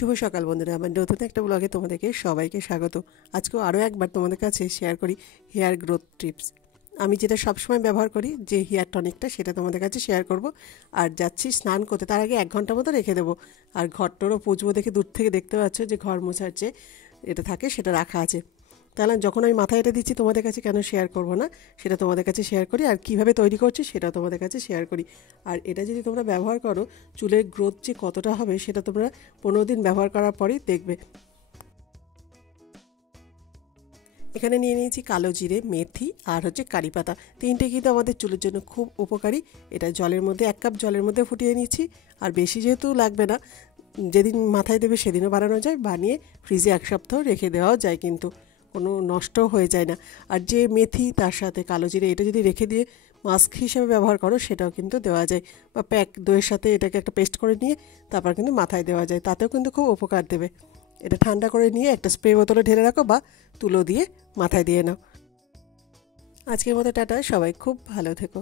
শুভ সকাল বন্ধুরা, আমার নতুন একটা ব্লগে তোমাদেরকে সবাইকে স্বাগত। আজকেও আরও একবার তোমাদের কাছে শেয়ার করি হেয়ার গ্রোথ টিপস। আমি যেটা সবসময় ব্যবহার করি যে হেয়ার টনিকটা, সেটা তোমাদের কাছে শেয়ার করব। আর যাচ্ছি স্নান করতে, তার আগে 1 ঘন্টা মতো রেখে দেবো। আর ঘরটারও পুজবো দেখে দূর থেকে দেখতে পাচ্ছ যে ঘর মোছার যে এটা থাকে সেটা রাখা আছে। তাহলে যখন আমি মাথায় এটা দিচ্ছি তোমাদের কাছে কেন শেয়ার করব না, সেটা তোমাদের কাছে শেয়ার করি। আর কিভাবে তৈরি করছি সেটা তোমাদের কাছে শেয়ার করি। আর এটা যদি তোমরা ব্যবহার করো, চুলের গ্রোথ যে কতটা হবে সেটা তোমরা 15 দিন ব্যবহার করার পরেই দেখবে। এখানে নিয়ে নিয়েছি কালো জিরে, মেথি আর কারি পাতা। তিনটে কিন্তু আমাদের চুলের জন্য খুব উপকারী। এটা জলের মধ্যে 1 কাপ জলের মধ্যে ফুটিয়ে নিয়েছি। আর বেশি যেহেতু লাগবে না, যেদিন মাথায় দেবে সেদিনও বানানো যায়, বানিয়ে ফ্রিজে 1 সপ্তাহ রেখে দেওয়াও যায়, কিন্তু কোনো নষ্টও হয়ে যায় না। আর যে মেথি তার সাথে কালো জিরে, এটা যদি রেখে দিয়ে মাস্ক হিসেবে ব্যবহার করো সেটাও কিন্তু দেওয়া যায়, বা প্যাক দইয়ের সাথে এটাকে একটা পেস্ট করে নিয়ে তারপর কিন্তু মাথায় দেওয়া যায়, তাতেও কিন্তু খুব উপকার দেবে। এটা ঠান্ডা করে নিয়ে একটা স্প্রে বোতলে ঢেলে রাখো বা তুলো দিয়ে মাথায় দিয়ে নাও। আজকের মতো টাটা, সবাই খুব ভালো থেকো।